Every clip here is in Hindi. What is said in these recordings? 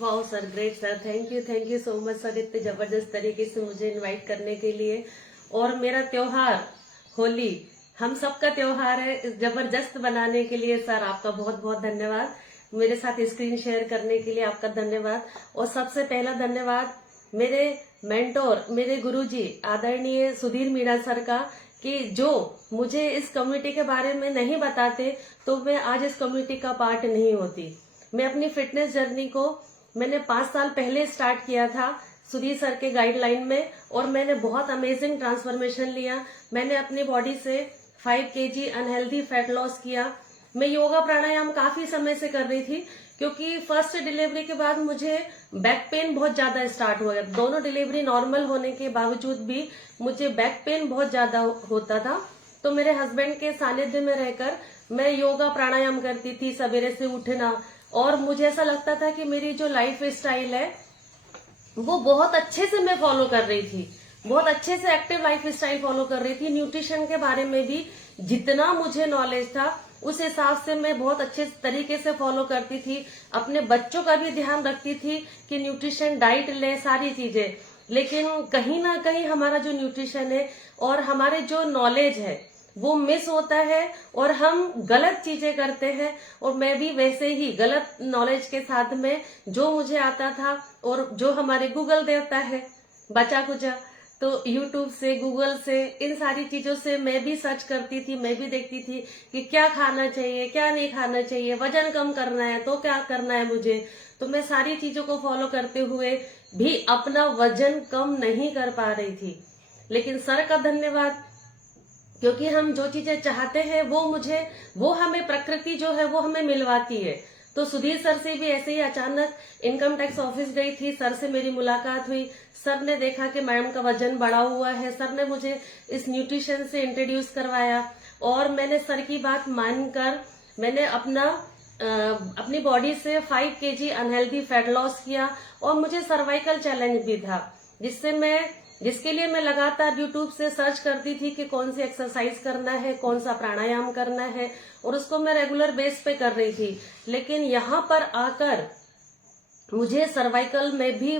Wow sir, great sir, thank you so much sir, इतने जबरदस्त तरीके से मुझे इनवाइट करने के लिए। और मेरा त्योहार होली हम सबका त्योहार है, इस जबरदस्त बनाने के लिए सर आपका बहुत बहुत धन्यवाद। मेरे साथ स्क्रीन शेयर करने के लिए आपका धन्यवाद। और सबसे पहला धन्यवाद मेरे मेंटोर, मेरे गुरुजी आदरणीय सुधीर मीणा सर का, कि जो मुझे इस कम्युनिटी के बारे में नहीं बताते तो मैं आज इस कम्युनिटी का पार्ट नहीं होती। मैं अपनी फिटनेस जर्नी को मैंने 5 साल पहले स्टार्ट किया था सुधीर सर के गाइडलाइन में, और मैंने बहुत अमेजिंग ट्रांसफॉर्मेशन लिया। मैंने अपनी बॉडी से 5 केजी अनहेल्दी फैट लॉस किया। मैं योगा प्राणायाम काफी समय से कर रही थी, क्योंकि फर्स्ट डिलीवरी के बाद मुझे बैक पेन बहुत ज्यादा स्टार्ट हो गया। दोनों डिलीवरी नॉर्मल होने के बावजूद भी मुझे बैक पेन बहुत ज्यादा होता था। तो मेरे हस्बैंड के सानिध्य में रहकर मैं योगा प्राणायाम करती थी, सवेरे से उठना, और मुझे ऐसा लगता था कि मेरी जो लाइफ स्टाइल है वो बहुत अच्छे से मैं फॉलो कर रही थी, बहुत अच्छे से एक्टिव लाइफ स्टाइल फॉलो कर रही थी। न्यूट्रिशन के बारे में भी जितना मुझे नॉलेज था उस हिसाब से मैं बहुत अच्छे तरीके से फॉलो करती थी। अपने बच्चों का भी ध्यान रखती थी कि न्यूट्रिशन डाइट ले, सारी चीजें। लेकिन कहीं ना कहीं हमारा जो न्यूट्रिशन है और हमारे जो नॉलेज है वो मिस होता है, और हम गलत चीजें करते हैं। और मैं भी वैसे ही गलत नॉलेज के साथ में जो मुझे आता था, और जो हमारे गूगल देता है बचा कुचा, तो यूट्यूब से, गूगल से, इन सारी चीजों से मैं भी सर्च करती थी, मैं भी देखती थी कि क्या खाना चाहिए, क्या नहीं खाना चाहिए, वजन कम करना है तो क्या करना है मुझे। तो मैं सारी चीजों को फॉलो करते हुए भी अपना वजन कम नहीं कर पा रही थी। लेकिन सर का धन्यवाद, क्योंकि हम जो चीजें चाहते हैं वो हमें प्रकृति जो है वो हमें मिलवाती है। तो सुधीर सर से भी ऐसे ही अचानक इनकम टैक्स ऑफिस गई थी, सर से मेरी मुलाकात हुई। सर ने देखा कि मैडम का वजन बढ़ा हुआ है, सर ने मुझे इस न्यूट्रिशन से इंट्रोड्यूस करवाया, और मैंने सर की बात मानकर मैंने अपनी बॉडी से 5 केजी अनहेल्दी फैट लॉस किया। और मुझे सर्वाइकल चैलेंज भी था, जिसके लिए मैं लगातार यूट्यूब से सर्च करती थी कि कौन सी एक्सरसाइज करना है, कौन सा प्राणायाम करना है, और उसको मैं रेगुलर बेस पे कर रही थी। लेकिन यहाँ पर आकर मुझे सर्वाइकल में भी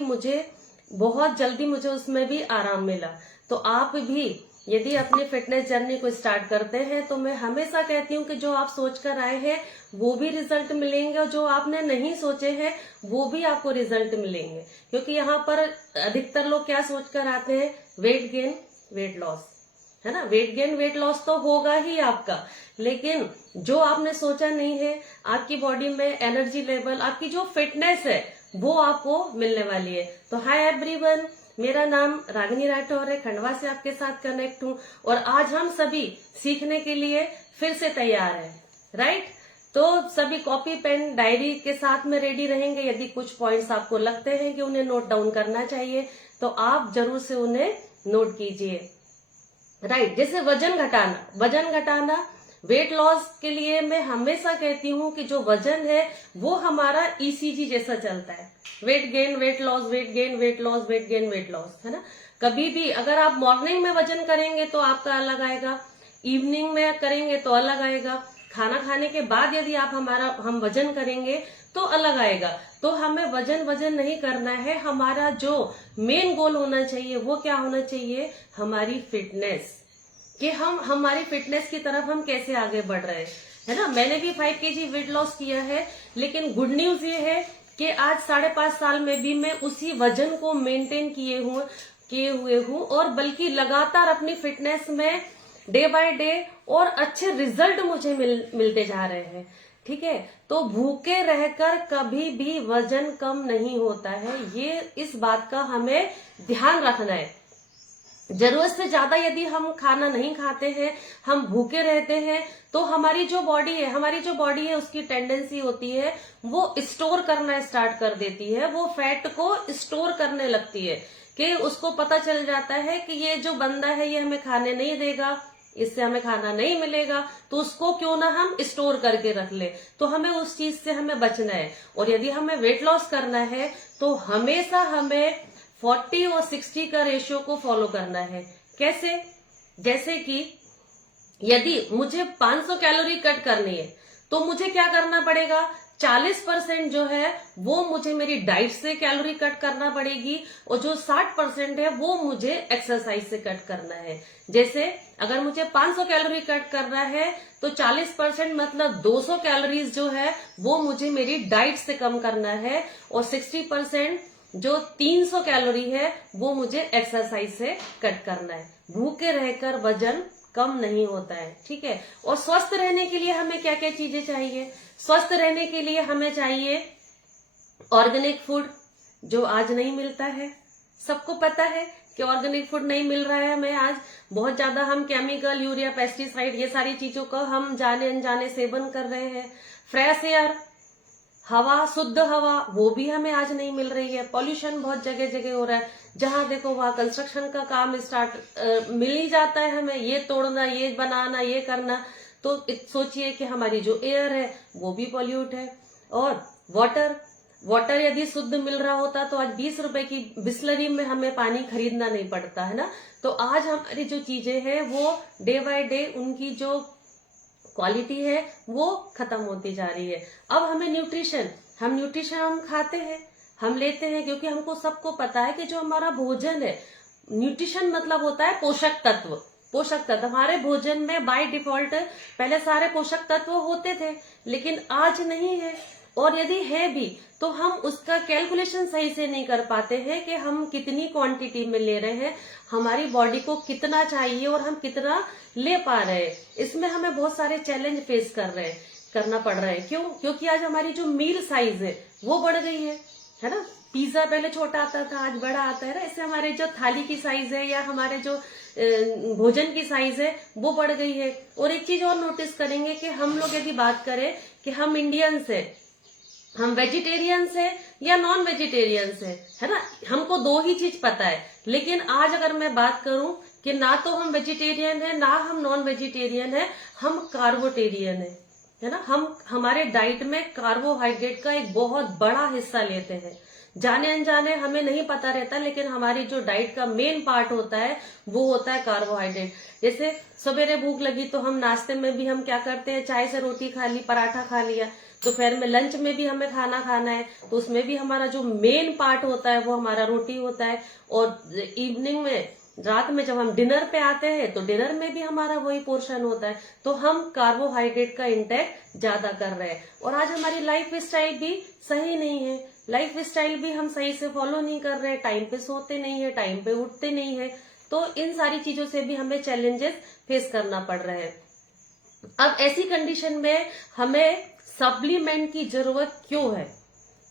बहुत जल्दी उसमें भी आराम मिला। तो आप भी यदि अपनी फिटनेस जर्नी को स्टार्ट करते हैं तो मैं हमेशा कहती हूँ कि जो आप सोच कर आए हैं वो भी रिजल्ट मिलेंगे, और जो आपने नहीं सोचे हैं वो भी आपको रिजल्ट मिलेंगे। क्योंकि यहाँ पर अधिकतर लोग क्या सोच कर आते हैं, वेट गेन वेट लॉस, है ना। वेट गेन वेट लॉस तो होगा ही आपका, लेकिन जो आपने सोचा नहीं है, आपकी बॉडी में एनर्जी लेवल, आपकी जो फिटनेस है वो आपको मिलने वाली है। तो हाय एवरीवन, मेरा नाम रागिनी राठौर है, खंडवा से आपके साथ कनेक्ट हूँ, और आज हम सभी सीखने के लिए फिर से तैयार हैं, राइट। तो सभी कॉपी पेन डायरी के साथ में रेडी रहेंगे। यदि कुछ पॉइंट्स आपको लगते हैं कि उन्हें नोट डाउन करना चाहिए तो आप जरूर से उन्हें नोट कीजिए, राइट। जैसे वजन घटाना वेट लॉस के लिए मैं हमेशा कहती हूँ कि जो वजन है वो हमारा ईसीजी जैसा चलता है, weight gain weight loss, weight gain weight loss, weight gain weight loss, है ना। कभी भी अगर आप मॉर्निंग में वजन करेंगे तो आपका अलग आएगा, इवनिंग में करेंगे तो अलग आएगा, खाना खाने के बाद यदि हम वजन करेंगे तो अलग आएगा। तो हमें वजन नहीं करना है, हमारा जो मेन गोल होना चाहिए वो क्या होना चाहिए, हमारी फिटनेस, कि हम हमारी फिटनेस की तरफ हम कैसे आगे बढ़ रहे हैं, है ना। मैंने भी 5 केजी वेट लॉस किया है, लेकिन गुड न्यूज ये है कि आज 5.5 साल में भी मैं उसी वजन को मेंटेन किए हुए हूँ, और बल्कि लगातार अपनी फिटनेस में डे बाय डे और अच्छे रिजल्ट मुझे मिलते जा रहे हैं, ठीक है। तो भूखे रहकर कभी भी वजन कम नहीं होता है, ये इस बात का हमें ध्यान रखना है। जरूरत से ज्यादा यदि हम खाना नहीं खाते हैं, हम भूखे रहते हैं, तो हमारी जो बॉडी है उसकी टेंडेंसी होती है वो स्टोर करना स्टार्ट कर देती है, वो फैट को स्टोर करने लगती है, कि उसको पता चल जाता है कि ये जो बंदा है ये हमें खाने नहीं देगा, इससे हमें खाना नहीं मिलेगा, तो उसको क्यों ना हम स्टोर करके रख ले। तो हमें उस चीज से हमें बचना है। और यदि हमें वेट लॉस करना है तो हमेशा हमें 40 और 60 का रेशियो को फॉलो करना है। कैसे? जैसे कि यदि मुझे 500 कैलोरी कट करनी है तो मुझे क्या करना पड़ेगा, 40% जो है वो मुझे मेरी डाइट से कैलोरी कट करना पड़ेगी, और जो 60% है वो मुझे एक्सरसाइज से कट करना है। जैसे अगर मुझे 500 कैलोरी कट करना है तो 40% मतलब 200 कैलोरीज जो है वो मुझे मेरी डाइट से कम करना है, और 60% जो 300 कैलोरी है वो मुझे एक्सरसाइज से कट करना है। भूखे रहकर वजन कम नहीं होता है, ठीक है। और स्वस्थ रहने के लिए हमें क्या क्या चीजें चाहिए? स्वस्थ रहने के लिए हमें चाहिए ऑर्गेनिक फूड, जो आज नहीं मिलता है। सबको पता है कि ऑर्गेनिक फूड नहीं मिल रहा है हमें आज। बहुत ज्यादा हम केमिकल, यूरिया, पेस्टिसाइड, ये सारी चीजों का हम जाने अनजाने सेवन कर रहे हैं। फ्रेश एयर, हवा, शुद्ध हवा, वो भी हमें आज नहीं मिल रही है। पॉल्यूशन बहुत जगह जगह हो रहा है, जहां देखो वहां कंस्ट्रक्शन का काम स्टार्ट मिल ही जाता है हमें, ये तोड़ना, ये बनाना, ये करना। तो सोचिए कि हमारी जो एयर है वो भी पॉल्यूट है। और वाटर यदि शुद्ध मिल रहा होता तो आज 20 रुपए की बिस्लरी में हमें पानी खरीदना नहीं पड़ता है ना। तो आज हमारी जो चीजें हैं वो डे बाय डे उनकी जो क्वालिटी है वो खत्म होती जा रही है। अब हमें न्यूट्रिशन हम खाते हैं, हम लेते हैं, क्योंकि हमको सबको पता है कि जो हमारा भोजन है, न्यूट्रिशन मतलब होता है पोषक तत्व। पोषक तत्व हमारे भोजन में बाय डिफॉल्ट पहले सारे पोषक तत्व होते थे, लेकिन आज नहीं है। और यदि है भी तो हम उसका कैलकुलेशन सही से नहीं कर पाते हैं कि हम कितनी क्वांटिटी में ले रहे हैं, हमारी बॉडी को कितना चाहिए और हम कितना ले पा रहे हैं। इसमें हमें बहुत सारे चैलेंज फेस करना पड़ रहा है। क्यों? क्योंकि आज हमारी जो मील साइज है वो बढ़ गई है ना। पिज्जा पहले छोटा आता था, आज बड़ा आता है ना। इससे हमारे जो थाली की साइज है या हमारे जो भोजन की साइज है वो बढ़ गई है। और एक चीज और नोटिस करेंगे कि हम लोग यदि बात करें कि हम इंडियंस है, हम वेजिटेरियंस है या नॉन वेजिटेरियंस है ना। हमको दो ही चीज पता है, लेकिन आज अगर मैं बात करूं कि ना तो हम वेजिटेरियन है ना हम नॉन वेजिटेरियन है, हम कार्बोटेरियन है ना। हम हमारे डाइट में कार्बोहाइड्रेट का एक बहुत बड़ा हिस्सा लेते हैं। जाने अनजाने हमें नहीं पता रहता, लेकिन हमारी जो डाइट का मेन पार्ट होता है वो होता है कार्बोहाइड्रेट। जैसे सवेरे भूख लगी तो हम नाश्ते में भी हम क्या करते हैं, चाय से रोटी खा ली, पराठा खा लिया। दोपहर में लंच में भी हमें खाना खाना है, तो उसमें भी हमारा जो मेन पार्ट होता है वो हमारा रोटी होता है। और इवनिंग में, रात में जब हम डिनर पे आते हैं तो डिनर में भी हमारा वही पोर्शन होता है। तो हम कार्बोहाइड्रेट का इंटेक ज्यादा कर रहे हैं। और आज हमारी लाइफ स्टाइल भी सही नहीं है, लाइफ स्टाइल भी हम सही से फॉलो नहीं कर रहे हैं। टाइम पे सोते नहीं है, टाइम पे उठते नहीं है। तो इन सारी चीजों से भी हमें चैलेंजेस फेस करना पड़ रहे हैं। अब ऐसी कंडीशन में हमें सप्लीमेंट की जरूरत क्यों है,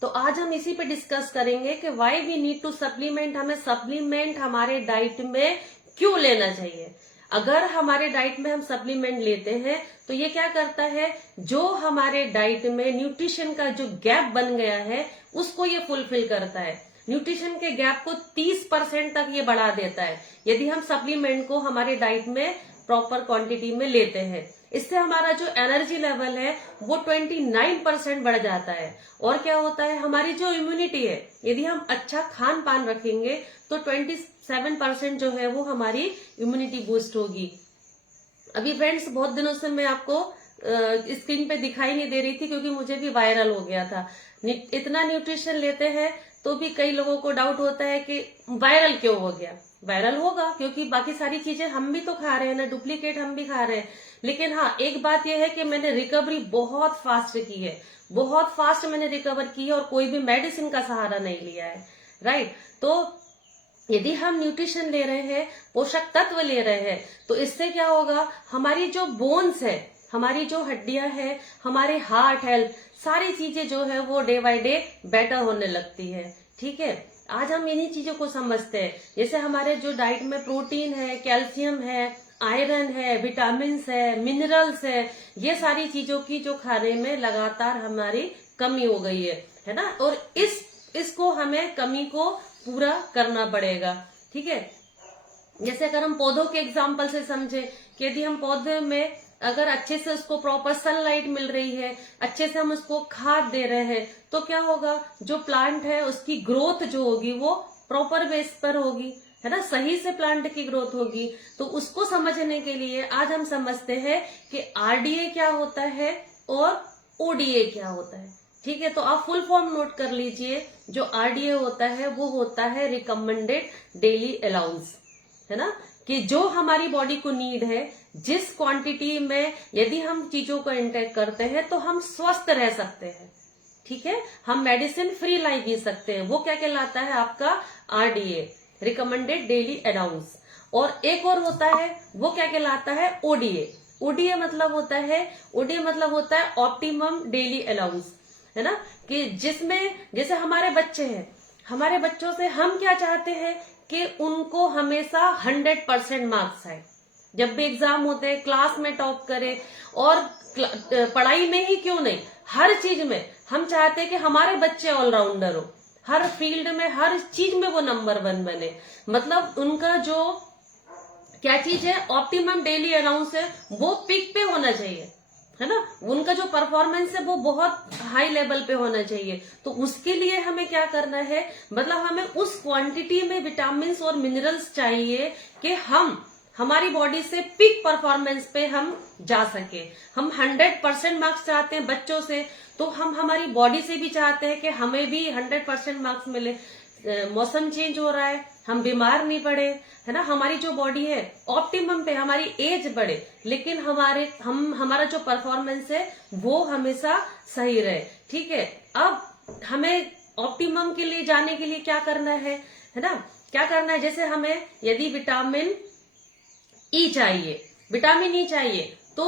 तो आज हम इसी पे डिस्कस करेंगे कि why we need to supplement. हमें सप्लीमेंट हमारे डाइट में क्यों लेना चाहिए। अगर हमारे डाइट में हम सप्लीमेंट लेते हैं तो ये क्या करता है, जो हमारे डाइट में न्यूट्रिशन का जो गैप बन गया है उसको ये फुलफिल करता है। न्यूट्रिशन के गैप को 30% तक ये बढ़ा देता है यदि हम सप्लीमेंट को हमारे डाइट में प्रॉपर क्वांटिटी में लेते हैं। इससे हमारा जो एनर्जी लेवल है वो 29% बढ़ जाता है। और क्या होता है, हमारी जो इम्यूनिटी है, यदि हम अच्छा खान पान रखेंगे तो 27% जो है वो हमारी इम्यूनिटी बूस्ट होगी। अभी फ्रेंड्स बहुत दिनों से मैं आपको स्क्रीन पे दिखाई नहीं दे रही थी क्योंकि मुझे भी वायरल हो गया था। इतना न्यूट्रिशन लेते हैं तो भी कई लोगों को डाउट होता है कि वायरल क्यों हो गया। वायरल होगा क्योंकि बाकी सारी चीजें हम भी तो खा रहे हैं ना, डुप्लीकेट हम भी खा रहे हैं। लेकिन हाँ, एक बात यह है कि मैंने रिकवरी बहुत फास्ट की है, बहुत फास्ट मैंने रिकवर की है और कोई भी मेडिसिन का सहारा नहीं लिया है, राइट। तो यदि हम न्यूट्रिशन ले रहे हैं, पोषक तत्व ले रहे हैं, तो इससे क्या होगा, हमारी जो बोन्स है, हमारी जो हड्डियां हैं, हमारे हार्ट हेल्थ, सारी चीजें जो है वो डे बाय डे बेटर होने लगती है। ठीक है, आज हम इन्हीं चीजों को समझते हैं। जैसे हमारे जो डाइट में प्रोटीन है, कैल्शियम है, आयरन है, विटामिन है, मिनरल्स है, ये सारी चीजों की जो खाने में लगातार हमारी कमी हो गई है ना। और इसको हमें कमी को पूरा करना पड़ेगा। ठीक है, जैसे अगर हम पौधों के एग्जाम्पल से समझे कि यदि हम पौधे में अगर अच्छे से उसको प्रॉपर सनलाइट मिल रही है, अच्छे से हम उसको खाद दे रहे हैं, तो क्या होगा, जो प्लांट है उसकी ग्रोथ जो होगी वो प्रॉपर बेस पर होगी, है ना, सही से प्लांट की ग्रोथ होगी। तो उसको समझने के लिए आज हम समझते हैं कि आरडीए क्या होता है और ओडीए क्या होता है। ठीक है, तो आप फुल फॉर्म नोट कर लीजिए। जो आरडीए होता है वो होता है रिकमेंडेड डेली अलाउंस, है ना, कि जो हमारी बॉडी को नीड है, जिस क्वांटिटी में यदि हम चीजों को इंटेक करते हैं तो हम स्वस्थ रह सकते हैं। ठीक है, हम मेडिसिन फ्री लाइफ जी सकते हैं। वो क्या कहलाता है आपका आरडीए, रिकमेंडेड डेली अलाउंस। और एक और होता है, वो क्या कहलाता है ओडीए। ओडीए मतलब होता है ऑप्टिमम डेली अलाउंस, है ना, कि जिसमें जैसे हमारे बच्चे हैं, हमारे बच्चों से हम क्या चाहते हैं कि उनको हमेशा 100% मार्क्स आए। जब भी एग्जाम होते हैं क्लास में टॉप करे, और पढ़ाई में ही क्यों नहीं, हर चीज में हम चाहते हैं कि हमारे बच्चे ऑलराउंडर हो, हर फील्ड में, हर चीज में वो नंबर 1 बने। मतलब उनका जो क्या चीज है, ऑप्टिमम डेली अलाउंस है, वो पीक पे होना चाहिए, है ना, उनका जो परफॉर्मेंस है वो बहुत हाई लेवल पे होना चाहिए। तो उसके लिए हमें क्या करना है, मतलब हमें उस क्वांटिटी में विटामिन और मिनरल्स चाहिए कि हम हमारी बॉडी से पीक परफॉर्मेंस पे हम जा सके। हम 100% मार्क्स चाहते हैं बच्चों से, तो हम हमारी बॉडी से भी चाहते हैं कि हमें भी 100% मार्क्स मिले। मौसम चेंज हो रहा है, हम बीमार नहीं पड़े, है ना, हमारी जो बॉडी है ऑप्टिमम पे, हमारी एज बढ़े, लेकिन हमारा जो परफॉर्मेंस है वो हमेशा सही रहे। ठीक है, अब हमें ऑप्टिमम के लिए जाने के लिए क्या करना है ना, क्या करना है, जैसे हमें यदि विटामिन ई चाहिए तो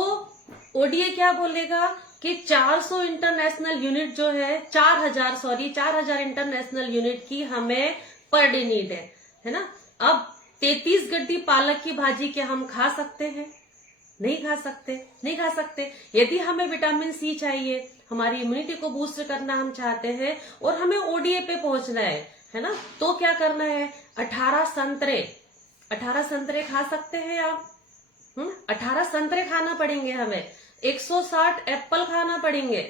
ओडीए क्या बोलेगा कि 400 इंटरनेशनल यूनिट जो है, 4000 इंटरनेशनल यूनिट की हमें पर डे नीड है ना। अब 33 गड्डी पालक की भाजी क्या हम खा सकते हैं? नहीं खा सकते। यदि हमें विटामिन सी चाहिए, हमारी इम्यूनिटी को बूस्ट करना हम चाहते हैं और हमें ओडीए पे पहुंचना है ना, तो क्या करना है, 18 संतरे खा सकते हैं आप। 18 संतरे खाना पड़ेंगे हमें, 160 एप्पल खाना पड़ेंगे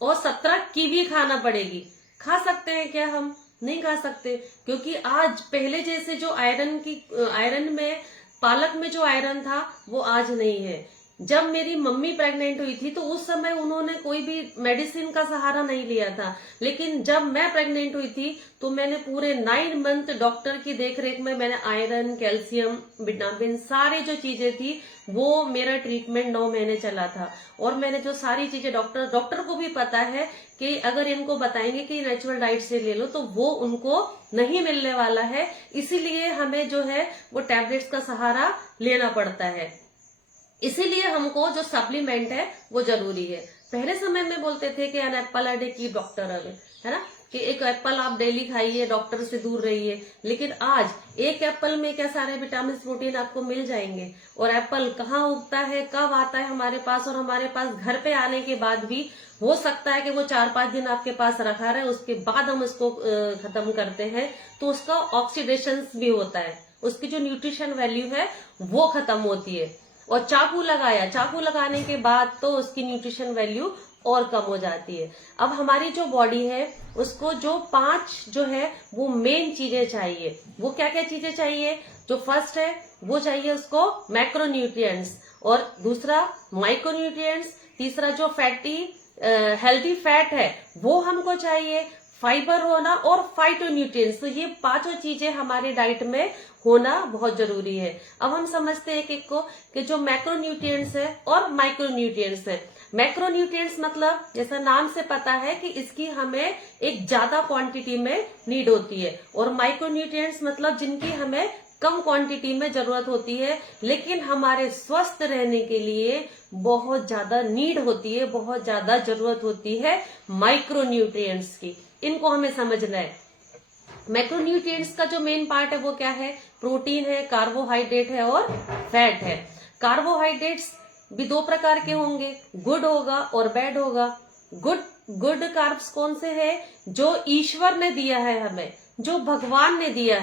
और 17 कीवी खाना पड़ेगी। खा सकते हैं क्या हम? नहीं खा सकते, क्योंकि आज पहले जैसे जो आयरन में, पालक में जो आयरन था वो आज नहीं है। जब मेरी मम्मी प्रेग्नेंट हुई थी तो उस समय उन्होंने कोई भी मेडिसिन का सहारा नहीं लिया था, लेकिन जब मैं प्रेग्नेंट हुई थी तो मैंने पूरे 9 मंथ डॉक्टर की देखरेख में मैंने आयरन, कैल्शियम, विटामिन, सारी जो चीजें थी वो मेरा ट्रीटमेंट 9 महीने चला था। और मैंने जो सारी चीजें डॉक्टर को भी पता है कि अगर इनको बताएंगे कि नेचुरल डाइट से ले लो तो वो उनको नहीं मिलने वाला है, इसीलिए हमें जो है वो टैबलेट्स का सहारा लेना पड़ता है। इसीलिए हमको जो सप्लीमेंट है वो जरूरी है। पहले समय में बोलते थे कि एन एप्पल अ डे की डॉक्टर, है ना, कि एक एप्पल आप डेली खाइए, डॉक्टर से दूर रहिए। लेकिन आज एक एप्पल में क्या सारे विटामिन प्रोटीन आपको मिल जाएंगे। और एप्पल कहाँ उगता है, कब आता है हमारे पास, और हमारे पास घर पे आने के बाद भी हो सकता है कि वो 4-5 दिन आपके पास रखा रहे, उसके बाद हम उसको खत्म करते हैं तो उसका ऑक्सीडेशन भी होता है, उसकी जो न्यूट्रिशन वैल्यू है वो खत्म होती है। और चाकू लगाने के बाद तो उसकी न्यूट्रिशन वैल्यू और कम हो जाती है। अब हमारी जो बॉडी है उसको जो 5 जो है वो मेन चीजें चाहिए। वो क्या क्या चीजें चाहिए? जो फर्स्ट है वो चाहिए उसको मैक्रोन्यूट्रिएंट्स, और दूसरा माइक्रोन्यूट्रिएंट्स, तीसरा जो फैटी हेल्दी फैट है वो हमको चाहिए, फाइबर होना और फाइटोन्यूट्रिएंट्स। तो ये 5 चीजें हमारे डाइट में होना बहुत जरूरी है। अब हम समझते हैं एक को कि जो मैक्रोन्यूट्रिएंट्स है और माइक्रोन्यूट्रिएंट्स है। मैक्रोन्यूट्रिएंट्स मतलब जैसा नाम से पता है कि इसकी हमें एक ज्यादा क्वांटिटी में नीड होती है, और माइक्रोन्यूट्रिएंट्स मतलब जिनकी हमें कम क्वांटिटी में जरूरत होती है, लेकिन हमारे स्वस्थ रहने के लिए बहुत ज्यादा नीड होती है, बहुत ज्यादा जरूरत होती है माइक्रोन्यूट्रिएंट्स की। इनको हमें समझना है। मैक्रोन्यूट्रिएंट्स का जो मेन पार्ट है वो क्या है? प्रोटीन है, कार्बोहाइड्रेट है और फैट है। कार्बोहाइड्रेट्स भी 2 प्रकार के होंगे, गुड होगा और बैड होगा। गुड कार्ब्स कौन से है? जो ईश्वर ने दिया है हमें, जो भगवान ने दिया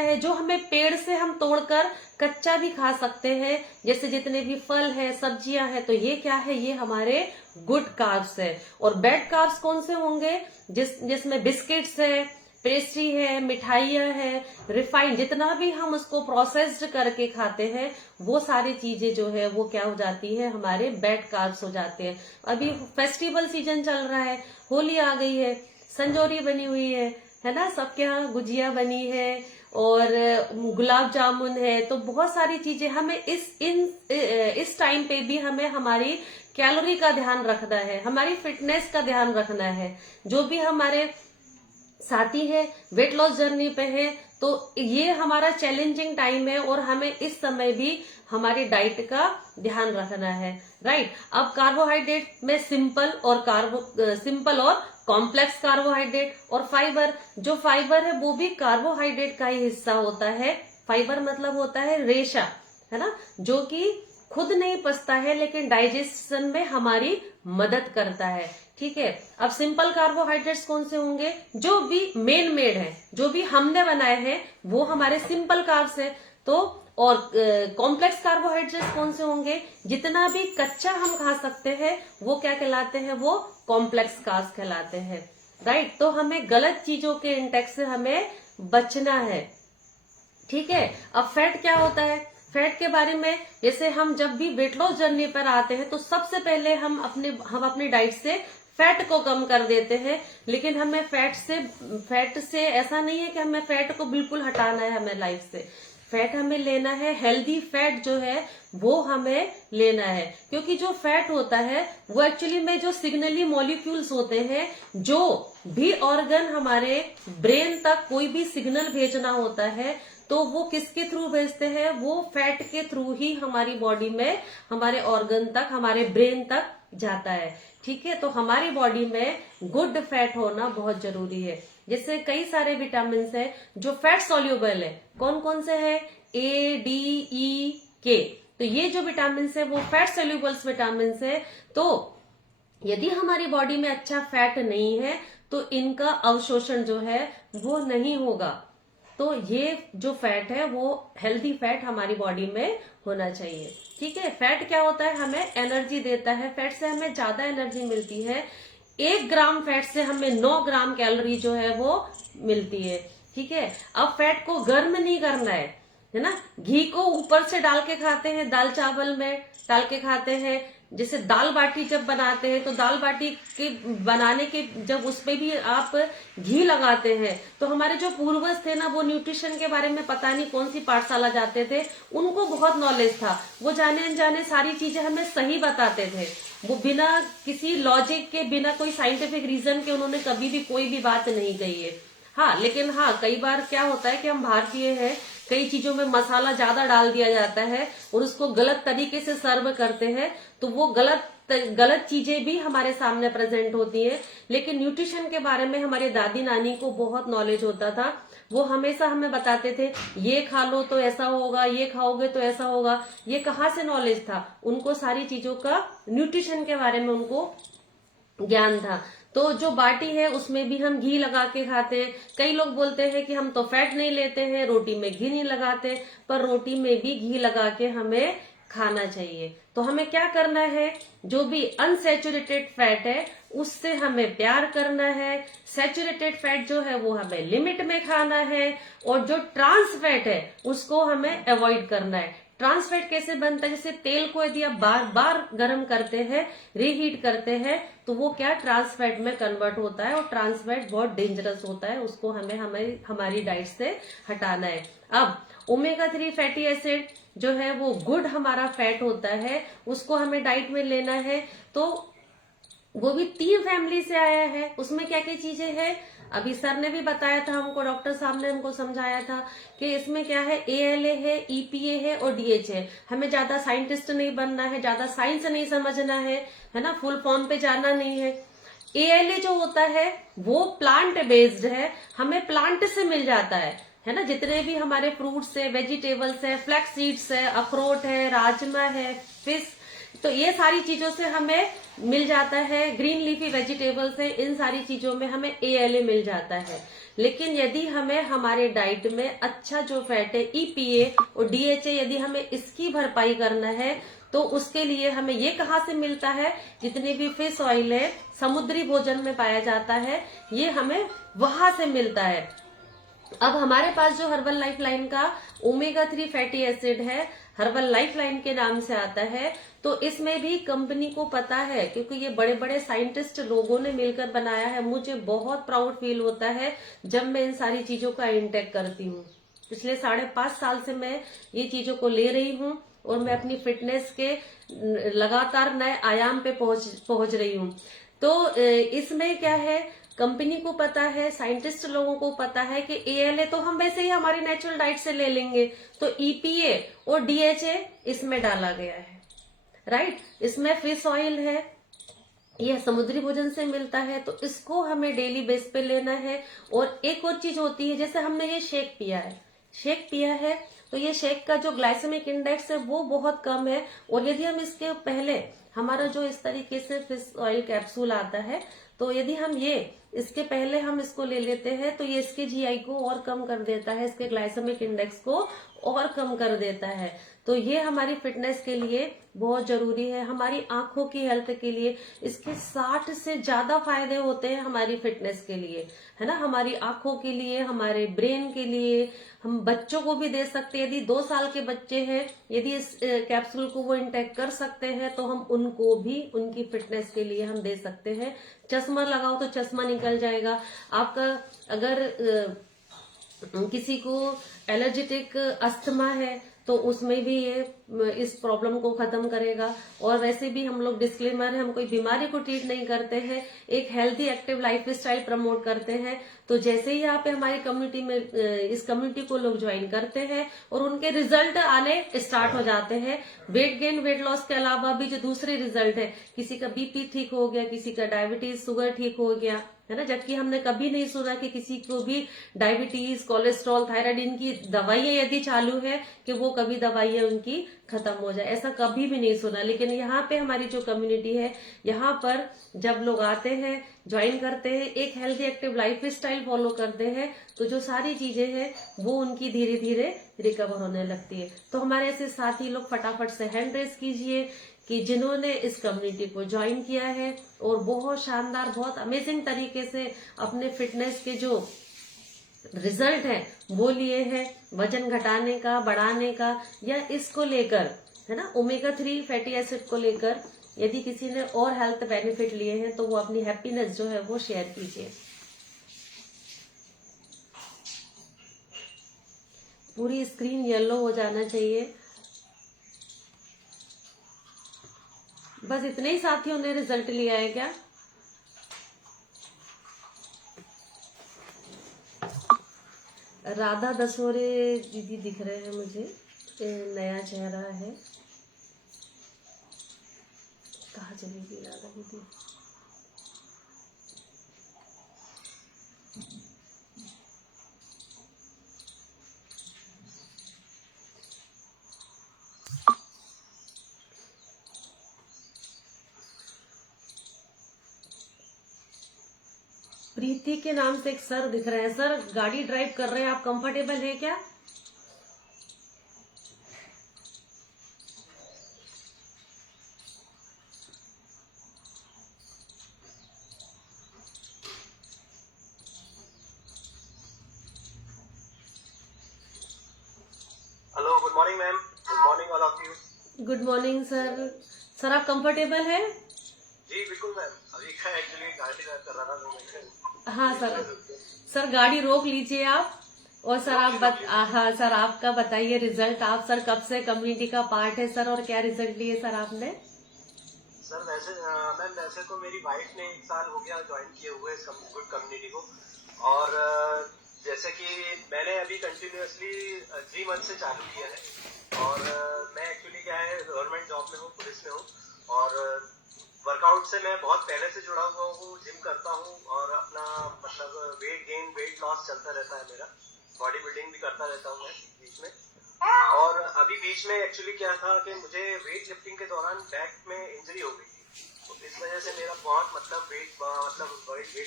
है, जो हमें पेड़ से हम तोड़कर कच्चा भी खा सकते हैं, जैसे जितने भी फल है, सब्जियां हैं, तो ये क्या है? ये हमारे गुड कार्ब्स है। और बैड कार्ब्स कौन से होंगे? जिसमें बिस्किट्स है, पेस्ट्री है, मिठाइयाँ है, रिफाइंड, जितना भी हम उसको प्रोसेस्ड करके खाते हैं वो सारी चीजें जो है वो क्या हो जाती है, हमारे बैड कार्ब्स हो जाते हैं। अभी फेस्टिवल सीजन चल रहा है, होली आ गई है, संजोरी बनी हुई है ना, सबके यहाँ गुजिया बनी है और गुलाब जामुन है, तो बहुत सारी चीजें हमें इस टाइम पे भी हमें हमारी कैलोरी का ध्यान रखना है, हमारी फिटनेस का ध्यान रखना है। जो भी हमारे साथी है वेट लॉस जर्नी पे है, तो ये हमारा चैलेंजिंग टाइम है और हमें इस समय भी हमारी डाइट का ध्यान रखना है, राइट। अब कार्बोहाइड्रेट में सिंपल और कॉम्प्लेक्स कार्बोहाइड्रेट और फाइबर, जो फाइबर है वो भी कार्बोहाइड्रेट का ही हिस्सा होता है। फाइबर मतलब होता है रेशा, है ना, जो कि खुद नहीं पचता है लेकिन डाइजेशन में हमारी मदद करता है, ठीक है। अब सिंपल कार्बोहाइड्रेट्स कौन से होंगे, जो भी मेन मेड है, जो भी हमने बनाए हैं वो हमारे सिंपल कार्ब्स है। तो और कॉम्प्लेक्स कार्बोहाइड्रेट्स कौन से होंगे, जितना भी कच्चा हम खा सकते हैं वो क्या कहलाते हैं, वो कॉम्प्लेक्स कार्ब्स कहलाते हैं, राइट। तो हमें गलत चीजों के इंटेक से हमें बचना है, ठीक है। अब फैट क्या होता है, फैट के बारे में जैसे हम जब भी वेट लॉस जर्नी पर आते हैं तो सबसे पहले हम अपनी डाइट से फैट को कम कर देते हैं, लेकिन हमें फैट से ऐसा नहीं है कि हमें फैट को बिल्कुल हटाना है, हमें लाइफ से फैट हमें लेना है, हेल्दी फैट जो है वो हमें लेना है। क्योंकि जो फैट होता है वो एक्चुअली में जो सिग्नली मॉलिक्यूल्स होते हैं, जो भी ऑर्गन हमारे ब्रेन तक कोई भी सिग्नल भेजना होता है तो वो किसके थ्रू भेजते हैं, वो फैट के थ्रू ही हमारी बॉडी में, हमारे ऑर्गन तक, हमारे ब्रेन तक जाता है, ठीक है। तो हमारी बॉडी में गुड फैट होना बहुत जरूरी है। जैसे कई सारे विटामिन है जो फैट सॉल्यूबल है, कौन कौन से है, A, D, E, K, तो ये जो विटामिन है वो फैट सॉल्यूबल्स विटामिन है। तो यदि हमारी बॉडी में अच्छा फैट नहीं है तो इनका अवशोषण जो है वो नहीं होगा। तो ये जो फैट है वो हेल्दी फैट हमारी बॉडी में होना चाहिए, ठीक है। फैट क्या होता है, हमें एनर्जी देता है, फैट से हमें ज्यादा एनर्जी मिलती है। 1 ग्राम फैट से हमें 9 ग्राम कैलोरी जो है वो मिलती है, ठीक है। अब फैट को गर्म नहीं करना है ना, घी को ऊपर से डाल के खाते हैं, दाल चावल में डाल के खाते हैं। जैसे दाल बाटी जब बनाते हैं तो दाल बाटी के बनाने के जब उसपे भी आप घी लगाते हैं, तो हमारे जो पूर्वज थे ना, वो न्यूट्रिशन के बारे में पता नहीं कौन सी पाठशाला जाते थे, उनको बहुत नॉलेज था, वो जाने अनजाने सारी चीजें हमें सही बताते थे। वो बिना किसी लॉजिक के, बिना कोई साइंटिफिक रीजन के उन्होंने कभी भी कोई भी बात नहीं कही है। हाँ, लेकिन हाँ, कई बार क्या होता है कि हम भारतीय हैं, कई चीजों में मसाला ज्यादा डाल दिया जाता है और उसको गलत तरीके से सर्व करते हैं, तो वो गलत चीजें भी हमारे सामने प्रेजेंट होती हैं। लेकिन न्यूट्रिशन के बारे में हमारे दादी नानी को बहुत नॉलेज होता था, वो हमेशा हमें बताते थे ये खा लो तो ऐसा होगा, ये खाओगे तो ऐसा होगा। ये कहाँ से नॉलेज था, उनको सारी चीजों का, न्यूट्रिशन के बारे में उनको ज्ञान था। तो जो बाटी है उसमें भी हम घी लगा के खाते हैं। कई लोग बोलते हैं कि हम तो फैट नहीं लेते हैं, रोटी में घी नहीं लगाते, पर रोटी में भी घी लगा के हमें खाना चाहिए। तो हमें क्या करना है, जो भी अनसैचुरेटेड फैट है उससे हमें प्यार करना है, सैचुरेटेड फैट जो है वो हमें लिमिट में खाना है, और जो ट्रांस फैट है उसको हमें अवॉइड करना है। ट्रांस फैट कैसे बनता है, जैसे तेल को यदि आप बार बार गर्म करते हैं, रीहीट करते हैं, तो वो क्या ट्रांस फैट में कन्वर्ट होता है, और ट्रांस फैट बहुत डेंजरस होता है, उसको हमें हमारी डाइट से हटाना है। अब ओमेगा 3 फैटी एसिड जो है वो गुड हमारा फैट होता है, उसको हमें डाइट में लेना है। तो वो भी 3 फैमिली से आया है। उसमें क्या क्या चीजें हैं, अभी सर ने भी बताया था हमको, डॉक्टर साहब ने हमको समझाया था कि इसमें क्या है, ALA है, EPA है और DH है। हमें ज्यादा साइंटिस्ट नहीं बनना है, ज्यादा साइंस नहीं समझना है ना, फुल फॉर्म पे जाना नहीं है। ALA जो होता है वो प्लांट बेस्ड है, हमें प्लांट से मिल जाता है ना। जितने भी हमारे फ्रूट्स है, वेजिटेबल्स है, फ्लैक्स सीड्स है, अखरोट है, राजमा है, फिश, तो ये सारी चीजों से हमें मिल जाता है। ग्रीन लीफी वेजिटेबल्स है, इन सारी चीजों में हमें ALA मिल जाता है। लेकिन यदि हमें हमारे डाइट में अच्छा जो फैट है EPA और DHA, यदि हमें इसकी भरपाई करना है तो उसके लिए हमें ये कहाँ से मिलता है, जितने भी फिश ऑयल है समुद्री भोजन में पाया जाता है, ये हमें वहां से मिलता है। अब हमारे पास जो हर्बल लाइफ लाइन का ओमेगा 3 फैटी एसिड है, हर्बल लाइफ लाइन के नाम से आता है, तो इसमें भी कंपनी को पता है, क्योंकि ये बड़े बड़े साइंटिस्ट लोगों ने मिलकर बनाया है। मुझे बहुत प्राउड फील होता है जब मैं इन सारी चीजों का इंटेक करती हूँ। पिछले 5.5 साल से मैं ये चीजों को ले रही हूँ और मैं अपनी फिटनेस के लगातार नए आयाम पे पहुंच रही हूँ। तो इसमें क्या है, कंपनी को पता है, साइंटिस्ट लोगों को पता है कि ALA तो हम वैसे ही हमारी नेचुरल डाइट से ले लेंगे, तो EPA और DHA इसमें डाला गया है, राइट। इसमें फिश ऑयल है, यह समुद्री भोजन से मिलता है, तो इसको हमें डेली बेस पे लेना है। और एक और चीज होती है, जैसे हमने ये शेक पिया है तो ये शेक का जो ग्लाइसेमिक इंडेक्स है वो बहुत कम है। और यदि हम इसके पहले हमारा जो इस तरीके से फिश ऑयल कैप्सूल आता है, तो यदि हम इसके पहले हम इसको ले लेते हैं तो ये इसके GI को और कम कर देता है, इसके ग्लाइसेमिक इंडेक्स को और कम कर देता है। तो ये हमारी फिटनेस के लिए बहुत जरूरी है, हमारी आंखों की हेल्थ के लिए इसके 60 से ज्यादा फायदे होते हैं हमारी फिटनेस के लिए, है ना। हमारी आंखों के लिए, हमारे ब्रेन के लिए, हम बच्चों को भी दे सकते हैं। यदि 2 साल के बच्चे हैं, यदि इस कैप्सूल को वो इंटेक कर सकते हैं तो हम उनको भी उनकी फिटनेस के लिए हम दे सकते हैं। चश्मा लगाओ तो चश्मा निकल जाएगा आपका। अगर किसी को एलर्जेटिक अस्थमा है तो उसमें भी ये इस प्रॉब्लम को खत्म करेगा। और वैसे भी हम लोग डिस्क्लेमर है, हम कोई बीमारी को ट्रीट नहीं करते हैं, एक healthy active life style promote करते हैं। तो जैसे ही यहाँ पे हमारी कम्युनिटी में इस कम्युनिटी को लोग ज्वाइन करते हैं और उनके रिजल्ट आने स्टार्ट हो जाते हैं, वेट गेन वेट लॉस के अलावा भी जो दूसरे रिजल्ट है, किसी का BP ठीक हो गया, किसी का डायबिटीज शुगर ठीक हो गया, है ना। जबकि हमने कभी नहीं सुना कि किसी को भी डायबिटीज, कोलेस्ट्रॉल, थायराइड, इनकी दवाइयां यदि चालू है कि वो कभी दवाइयां उनकी खत्म हो जाए, ऐसा कभी भी नहीं सुना। लेकिन यहाँ पे हमारी जो कम्युनिटी है, यहाँ पर जब लोग आते हैं, ज्वाइन करते हैं, एक healthy active life style follow करते हैं, तो जो सारी चीजें हैं वो उनकी धीरे धीरे रिकवर होने लगती है। तो हमारे ऐसे साथी लोग फटाफट से हैंड रेस कीजिए कि जिन्होंने इस कम्युनिटी को ज्वाइन किया है और बहुत शानदार, बहुत अमेजिंग तरीके से अपने फिटनेस के जो रिजल्ट है वो लिए हैं, वजन घटाने का, बढ़ाने का, या इसको लेकर, है ना, ओमेगा 3 फैटी एसिड को लेकर यदि किसी ने और हेल्थ बेनिफिट लिए हैं तो वो अपनी हैप्पीनेस जो है वो शेयर कीजिए। पूरी स्क्रीन येलो हो जाना चाहिए। बस इतने ही साथियों ने रिजल्ट लिया है क्या? राधा दसोरे दीदी दिख रहे हैं मुझे, नया चेहरा है। कहाँ चली गई राधा दीदी? प्रीति के नाम से एक सर दिख रहे हैं। सर गाड़ी ड्राइव कर रहे हैं, आप कंफर्टेबल हैं क्या? Hello, good morning ma'am, good morning all of you. Good morning sir. Sir आप कंफर्टेबल हैं? जी बिल्कुल मैम, अभी एक्चुअली गाड़ी ड्राइव कर रहा था तो मैं। हाँ सर, सर गाड़ी रोक लीजिए आप। और सर हाँ सर, आपका बताइए रिजल्ट। आप सर कब से कम्युनिटी का पार्ट है सर, और क्या रिजल्ट लिए सर आपने? सर वैसे मैम, वैसे तो मेरी वाइफ ने 1 साल हो गया ज्वाइन किए हुए गुड कम्युनिटी को। और जैसे कि मैंने अभी कंटिन्यूअसली 3 मंथ से चालू किया है। और मैं एक्चुअली क्या है, गवर्नमेंट जॉब में हूँ, पुलिस में हूँ। और वर्कआउट से मैं बहुत पहले से जुड़ा हुआ हूँ, जिम करता हूँ और अपना मतलब वेट गेन वेट लॉस चलता रहता है मेरा। बॉडी बिल्डिंग भी करता रहता हूँ मैं बीच में। और अभी बीच में एक्चुअली क्या था कि मुझे वेट लिफ्टिंग के दौरान बैक में इंजरी हो गई थी, तो इस वजह से मेरा बहुत मतलब वेट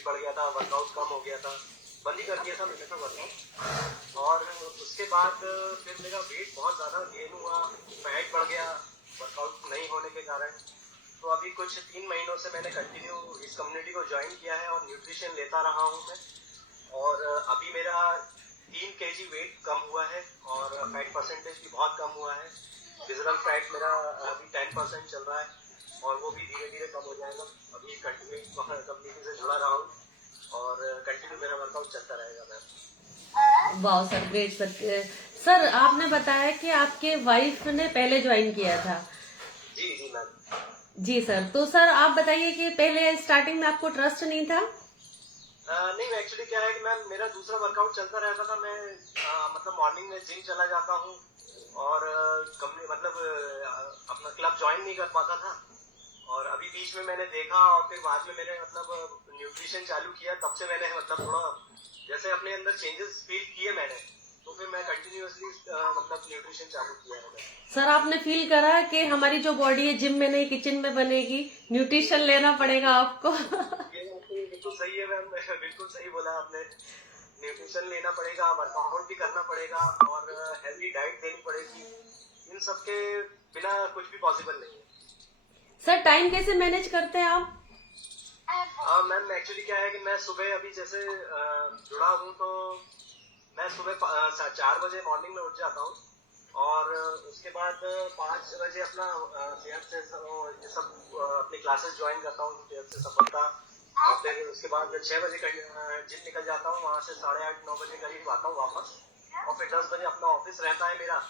बढ़ गया था, वर्कआउट कम हो गया था, बंद ही कर दिया था मैंने तो वर्कआउट। और उसके बाद फिर मेरा वेट बहुत ज्यादा गेन हुआ, फैट बढ़ गया, वर्कआउट नहीं होने के कारण। तो अभी कुछ 3 महीनों से मैंने कंटिन्यू इस कम्युनिटी को ज्वाइन किया है और न्यूट्रिशन लेता रहा हूँ मैं। और अभी मेरा 3 kg वेट कम हुआ है और फैट परसेंटेज भी बहुत कम हुआ है। विजरल फैट मेरा अभी 10% चल रहा है और वो भी धीरे धीरे कम हो जाएगा। अभी कंटिन्यू कम्युनिटी से जुड़ा रहा हूँ और कंटिन्यू मेरा वर्कआउट चलता रहेगा मैम। वाह सर, ग्रेट सर। सर आपने बताया कि आपके वाइफ ने पहले ज्वाइन किया था। जी जी मैम। जी सर, तो सर आप बताइए कि पहले स्टार्टिंग में आपको ट्रस्ट नहीं था? नहीं, एक्चुअली क्या है कि मैम मेरा दूसरा वर्कआउट चलता रहता था। मैं मतलब मॉर्निंग में जिम चला जाता हूँ और कंपनी मतलब अपना क्लब ज्वाइन नहीं कर पाता था। और अभी बीच में मैंने देखा और फिर बाद में मैंने मतलब न्यूट्रिशन चालू किया। तब से मैंने मतलब थोड़ा जैसे अपने अंदर चेंजेस फील किए मैंने, तो फिर मैं कंटिन्यूअसली मतलब न्यूट्रिशन चालू किया है मैंने। सर आपने फील करा कि हमारी जो बॉडी है जिम में नहीं किचन में बनेगी, न्यूट्रिशन लेना पड़ेगा आपको? ये बिल्कुल सही है मैम, बिल्कुल सही बोला आपने। न्यूट्रिशन लेना पड़ेगा, वर्कआउट भी करना पड़ेगा और हेल्दी डाइट देनी पड़ेगी। इन सब के बिना कुछ भी पॉसिबल नहीं है। सर टाइम कैसे मैनेज करते हैं आप? मैम एक्चुअली क्या है कि मैं सुबह अभी जैसे जुड़ा हूँ तो मैं सुबह 4 बजे मॉर्निंग में उठ जाता हूँ और उसके बाद 5 बजे अपना सेहत से ये सब अपनी क्लासेस ज्वाइन करता हूँ सेहत से सफलता। और फिर उसके बाद 6 बजे जिम निकल जाता हूँ, वहाँ से 8:30-9 बजे करीब आता हूँ वापस। और फिर 10 बजे अपना ऑफिस रहता है मेरा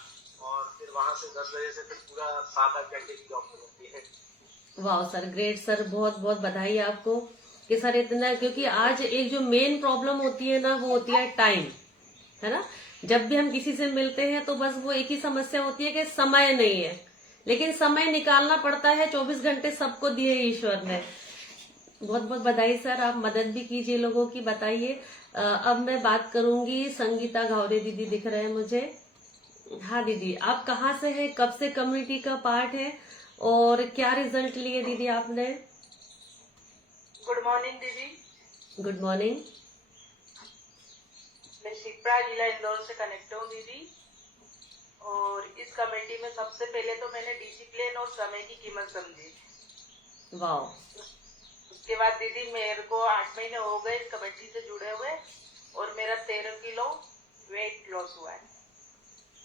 और फिर वहाँ से 10 बजे से फिर पूरा 7-8 घंटे की जॉब होती है। वाह सर, ग्रेट सर, बहुत बहुत बधाई आपको कि सर इतना, क्योंकि आज एक जो मेन प्रॉब्लम होती है ना वो होती है टाइम, है ना। जब भी हम किसी से मिलते हैं तो बस वो एक ही समस्या होती है कि समय नहीं है, लेकिन समय निकालना पड़ता है। 24 घंटे सबको दिए ईश्वर ने। बहुत बहुत बधाई सर, आप मदद भी कीजिए लोगों की। बताइए अब मैं बात करूंगी संगीता घावरे दीदी दिख रहे हैं मुझे। हाँ दीदी, आप कहाँ से हैं, कब से कम्युनिटी का पार्ट है और क्या रिजल्ट लिए दीदी आपने? गुड मॉर्निंग दीदी। Good morning. मैं शिप्रा जिला इंदौर से कनेक्ट हूँ दीदी। और इस कमेटी में सबसे पहले तो मैंने डिसिप्लिन और समय की कीमत समझी। वाह। उसके बाद दीदी मेरे को 8 महीने हो गए इस कमेटी से जुड़े हुए और मेरा 13 किलो वेट लॉस हुआ है।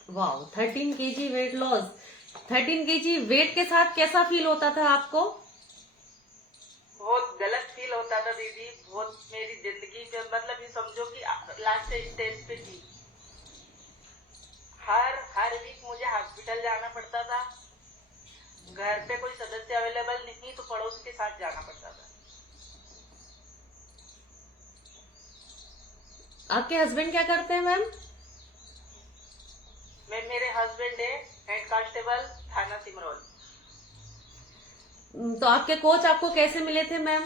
वाह, 13 kg weight loss. 13 kg weight के साथ कैसा फील होता था आपको? बहुत गलत फील होता था दीदी, बहुत मेरी जिंदगी पे मतलब ये समझो कि लास्ट स्टेज पे थी। हर वीक मुझे हॉस्पिटल जाना पड़ता था। घर पे कोई सदस्य अवेलेबल नहीं तो पड़ोस के साथ जाना पड़ता था। आपके हस्बैंड क्या करते हैं मैम? मेरे हस्बैंड है हेड कांस्टेबल थाना सिमरोल। तो आपके कोच आपको कैसे मिले थे मैम?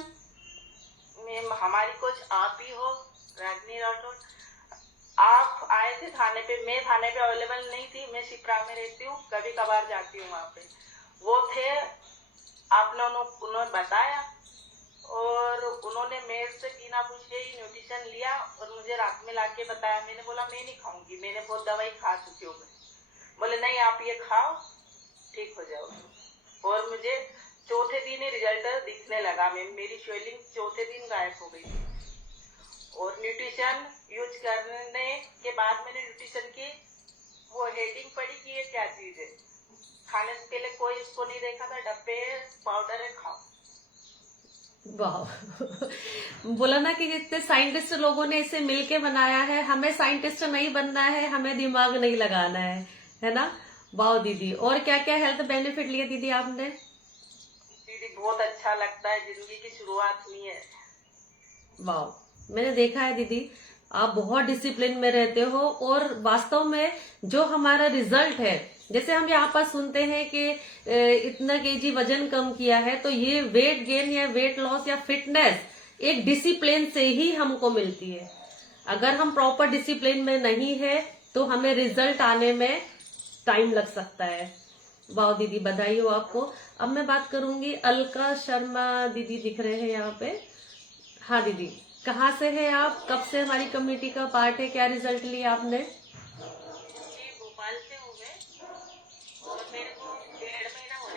मैम हमारी कोच आप ही हो, रागनी राठौर। आप आए थे थाने पे, मैं थाने पे अवेलेबल नहीं थी, मैं शिप्रा में रहती हूँ, कभी कभार जाती हूँ वहाँ पे। वो थे, आपने उन्होंने बताया और उन्होंने मेरे से बिना पूछे ही न्यूट्रिशन लिया और मुझे रात में लाके बताया। मैंने बोला मैं नहीं खाऊंगी, मैंने बहुत दवाई खा चुकी हूँ। बोले नहीं आप ये खाओ ठीक हो जाओगे। और मुझे चौथे दिन ही रिजल्ट दिखने लगा। मेरी स्वेलिंग चौथे दिन गायब हो गई। और न्यूट्रिशन यूज करने के बाद मैंने न्यूट्रिशन की वो हेडिंग पढ़ी कि ये क्या चीज है। खाने से पहले कोई इसको नहीं देखा था, डब्बे पाउडर है खाओ। वाह। बोला ना कि जितने साइंटिस्ट लोगों ने इसे मिलके बनाया है, हमें साइंटिस्ट नहीं बनना है, हमें दिमाग नहीं लगाना है ना। वाह दीदी, और क्या क्या हेल्थ बेनिफिट लिए दीदी आपने? दीदी बहुत अच्छा लगता है, जिंदगी की शुरुआत हुई है। वाह, मैंने देखा है दीदी, आप बहुत डिसिप्लिन में रहते हो और वास्तव में जो हमारा रिजल्ट है, जैसे हम यहाँ पर सुनते हैं कि इतना केजी वजन कम किया है, तो ये वेट गेन या वेट लॉस या फिटनेस एक डिसिप्लिन से ही हमको मिलती है। अगर हम प्रॉपर डिसिप्लिन में नहीं है तो हमें रिजल्ट आने में टाइम लग सकता है। वाह दीदी, बधाई हो आपको। अब मैं बात करूंगी, अलका शर्मा दीदी दिख रहे हैं यहाँ पे। हाँ दीदी, कहाँ से है आप, कब से हमारी कम्युनिटी का पार्ट है, क्या रिजल्ट लिया आपने? भोपाल से हूँ मैं और मेरे को 1.5 महीना हो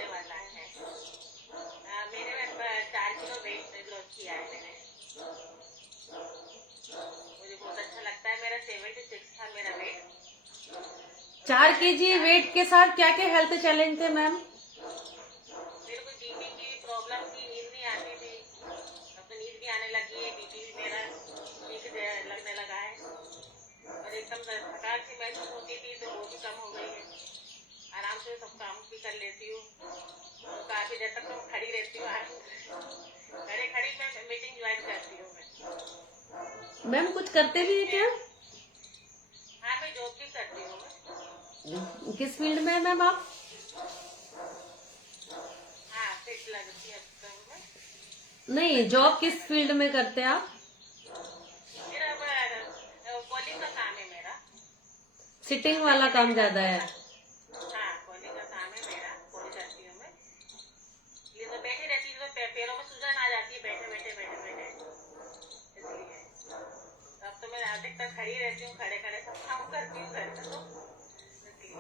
76 था मेरा वेट। 4 kg वेट के साथ क्या क्या हेल्थ चैलेंज थे मैम? मेरे को बीपी की प्रॉब्लम थी, नींद नहीं आती थी, अब तो नींद भी आने लगी है, बीपी भी मेरा ठीक लगने लगा है और एकदम थकान सी महसूस होती थी तो वो भी कम हो गई है। आराम से सब काम भी कर लेती हूँ, तो काफी देर तक तो मैं खड़ी रहती हूँ, खड़े खड़ी मैं मीटिंग ज्वाइन करती हूँ मैं। मैम कुछ करते भी है क्या? हाँ, मैं जॉब भी करती हूँ मैं। किस फील्ड में है मैम आप? हाँ, फिट लगती है में। नहीं, जॉब किस फील्ड में करते हैं आप? मेरा कॉलिंग का काम है मेरा। सिटिंग वाला काम ज्यादा है। हाँ, कॉलिंग का काम है मेरा, कॉल करती हूँ मैं। ये तो बैठी रहती हूँ तो पैरों में सूजन आ जाती है बैठे बैठे इसलिए अब तो मैं अधिकतर खड़ी रहती हूँ, खड़े खड़े सब काम करती हूँ घर में तो इसलिए।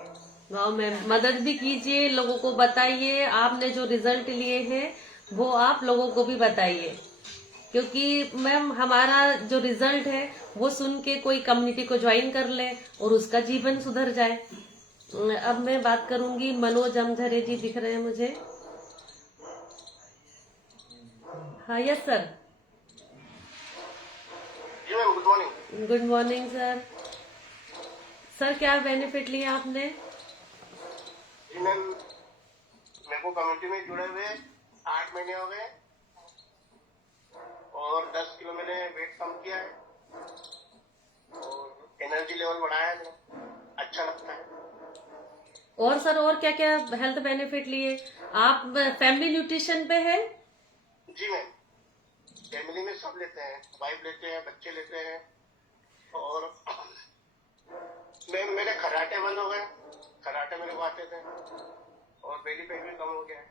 वाह मैम, मदद भी कीजिए, लोगों को बताइए, आपने जो रिजल्ट लिए हैं वो आप लोगों को भी बताइए, क्योंकि मैम हमारा जो रिजल्ट है वो सुन के कोई कम्युनिटी को ज्वाइन कर ले और उसका जीवन सुधर जाए। अब मैं बात करूंगी, मनोज अमझरे जी दिख रहे हैं मुझे। हाँ यस सर। जी ma'am, good morning. Good morning sir. Sir क्या बेनिफिट लिया आपने? जी मैम, मेरे को कम्युनिटी में जुड़े हुए 8 महीने हो गए और 10 किलो मैंने वेट कम किया है और एनर्जी लेवल बढ़ाया है, अच्छा लगता है। और सर और क्या क्या हेल्थ बेनिफिट लिए आप? फैमिली न्यूट्रिशन पे है? जी मैम, फैमिली में सब लेते हैं, वाइफ लेते हैं, बच्चे लेते हैं और मैम मेरे खर्राटे बंद हो गए, खर्राटे मेरे को आते थे और बेली पेट भी कम हो गया है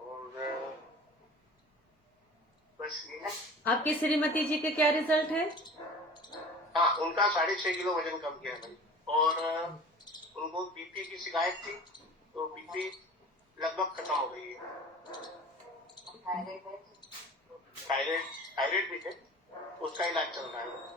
और बस ये है। आपकी श्रीमती जी के क्या रिजल्ट है? हाँ, उनका 6.5 किलो वजन कम किया भाई और उनको बीपी की शिकायत थी तो बीपी लगभग खत्म हो गई है। थायराइड भी थे, उसका इलाज चल रहा है।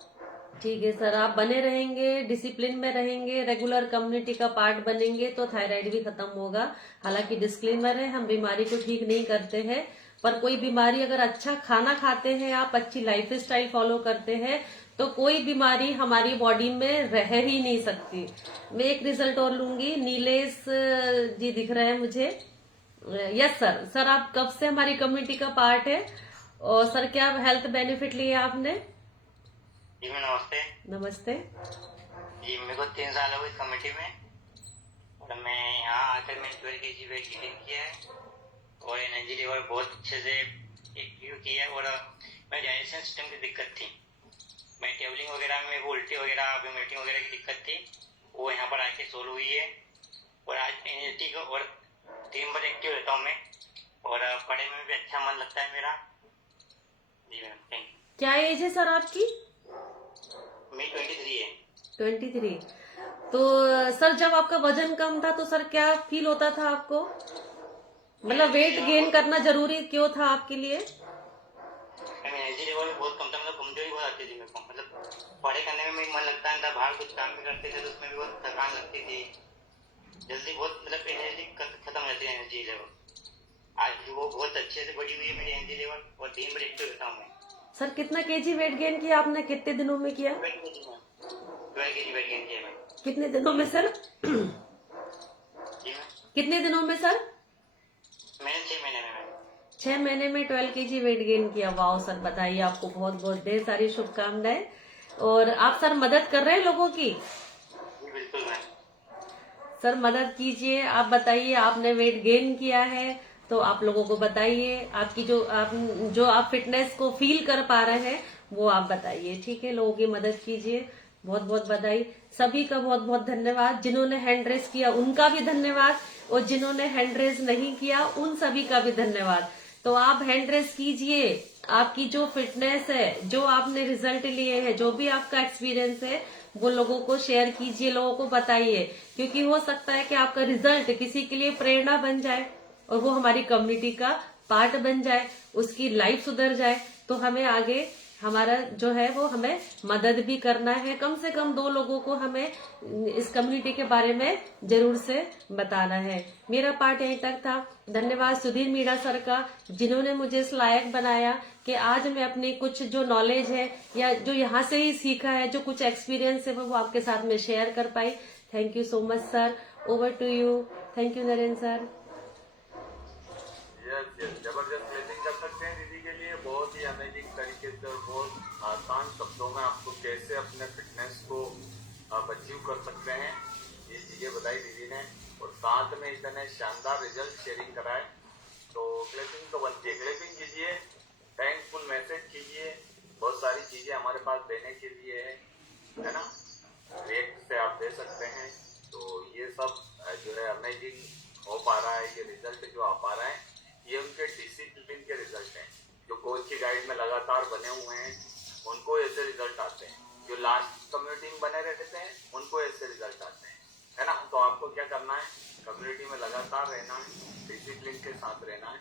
ठीक है सर, आप बने रहेंगे, डिसिप्लिन में रहेंगे, रेगुलर कम्युनिटी का पार्ट बनेंगे तो थायराइड भी खत्म होगा। हालांकि डिस्क्लेमर है, हम बीमारी को ठीक नहीं करते हैं, पर कोई बीमारी अगर अच्छा खाना खाते हैं, आप अच्छी लाइफ स्टाइल फॉलो करते हैं तो कोई बीमारी हमारी बॉडी में रह ही नहीं सकती। मैं एक रिजल्ट और लूंगी, नीलेश जी दिख रहे हैं मुझे। Yes sir. सर आप कब से हमारी कम्युनिटी का पार्ट है और सर क्या हेल्थ बेनिफिट लिए आपने? जी मैं नमस्ते। नमस्ते जी मेरे को 3 साल हो गए कमेटी में और मैं यहाँ आकर मैंने 12 kg वेट गेन किया है और एनर्जी लेवल बहुत अच्छे से एक्टिव किया है और मैं डाइजेशन सिस्टम की दिक्कत थी, मैं ट्रेवलिंग वगैरह में वो उल्टी वगैरह वोमिटिंग वगैरह की दिक्कत थी, वो यहाँ पर आके सोल्व हुई है और आज एनर्जी को और दिन भर एक्टिव रहता हूँ मैं और पढ़ने में भी अच्छा मन लगता है मेरा। जी मैम, थैंक यू। क्या एज है सर आपकी? मेरी 23 है। 23। तो सर जब आपका वजन कम था तो सर क्या फील होता था आपको? मतलब वेट गेन करना जरूरी क्यों था आपके लिए? एनर्जी लेवल बहुत कम था, मतलब कमजोरी बहुत आती थी मेरे को, मतलब पढ़ाई करने में मन लगता नहीं था, बाहर कुछ काम भी करते थे तो उसमें भी बहुत थकान लगती थी, जल्दी बहुत मतलब एनर्जी खत्म हो जाती है एनर्जी लेवल। आज वो बहुत अच्छे से बढ़ी हुई है मेरी एनर्जी लेवल और दिन भर एक्टिव रहता हूँ मैं। सर कितना केजी वेट गेन किया आपने, कितने दिनों में किया? 12 kg वेट गेन किया मैं। कितने दिनों में सर? जी मैम, कितने दिनों में सर? मैंने 6 महीने में 6 महीने में 12 kg वेट गेन किया। वाह सर, बताइए, आपको बहुत बहुत ढेर सारी शुभकामनाएं। और आप सर मदद कर रहे हैं लोगों की? जी बिल्कुल मैम। सर मदद कीजिए, आप बताइए, आपने वेट गेन किया है तो आप लोगों को बताइए, आपकी जो आप फिटनेस को फील कर पा रहे हैं वो आप बताइए, ठीक है? लोगों की मदद कीजिए। बहुत बहुत बधाई, सभी का बहुत बहुत धन्यवाद। जिन्होंने हैंड रेस किया उनका भी धन्यवाद और जिन्होंने हैंड रेस नहीं किया उन सभी का भी धन्यवाद। तो आप हैंड रेस कीजिए, आपकी जो फिटनेस है, जो आपने रिजल्ट लिए हैं, जो भी आपका एक्सपीरियंस है वो लोगों को शेयर कीजिए, लोगों को बताइए, क्योंकि हो सकता है कि आपका रिजल्ट किसी के लिए प्रेरणा बन जाए और वो हमारी कम्युनिटी का पार्ट बन जाए, उसकी लाइफ सुधर जाए, तो हमें आगे हमारा जो है वो हमें मदद भी करना है। कम से कम 2 लोगों को हमें इस कम्युनिटी के बारे में जरूर से बताना है। मेरा पार्ट यहीं तक था। धन्यवाद सुधीर मीणा सर का, जिन्होंने मुझे इस लायक बनाया कि आज मैं अपनी कुछ जो नॉलेज है या जो यहाँ से ही सीखा है, जो कुछ एक्सपीरियंस है वो आपके साथ में शेयर कर पाई। Thank you so much sir. Over to you. Thank you Narendra sir. जबरदस्त ब्लेसिंग कर सकते हैं दीदी के लिए, बहुत ही अमेजिंग तरीके से और बहुत आसान शब्दों में आपको कैसे अपने फिटनेस को आप अचीव कर सकते हैं ये चीजें बताई दीदी ने, और साथ में इतने शानदार रिजल्ट शेयरिंग कराए। तो ब्लेसिंग तो बनती है, ब्लेसिंग कीजिए, थैंकफुल मैसेज कीजिए, बहुत सारी चीजें हमारे पास देने के लिए है ना, रिएक्ट से आप दे सकते हैं। तो ये सब जो है अमेजिंग हो पा रहा है, ये रिजल्ट जो आ पा रहा है ये उनके डिसिप्लिन के रिजल्ट हैं। जो कोच की गाइड में लगातार बने हुए हैं उनको ऐसे रिजल्ट आते हैं, जो लास्ट कम्युनिटी में बने रहते हैं उनको ऐसे रिजल्ट आते हैं, है ना। तो आपको क्या करना है, कम्युनिटी में लगातार रहना है, डिसिप्लिन के साथ रहना है।